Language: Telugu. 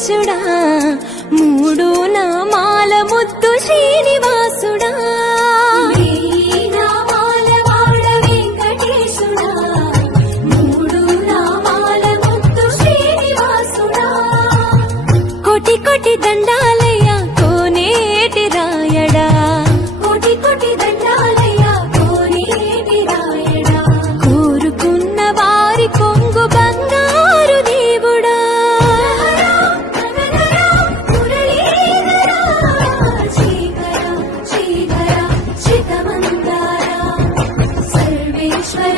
వెంకటేశుడా మూడు నామాల ముద్దు శ్రీనివాసుడా కోటి కోటి దండాలయ్యా కోనేటి రాయడా కోటి కోటి దండాలయ్యా కోనేటి రాయడా కోరుకున్న వారి కొంగు బంగారు దేవుడా సర్వేశ్వర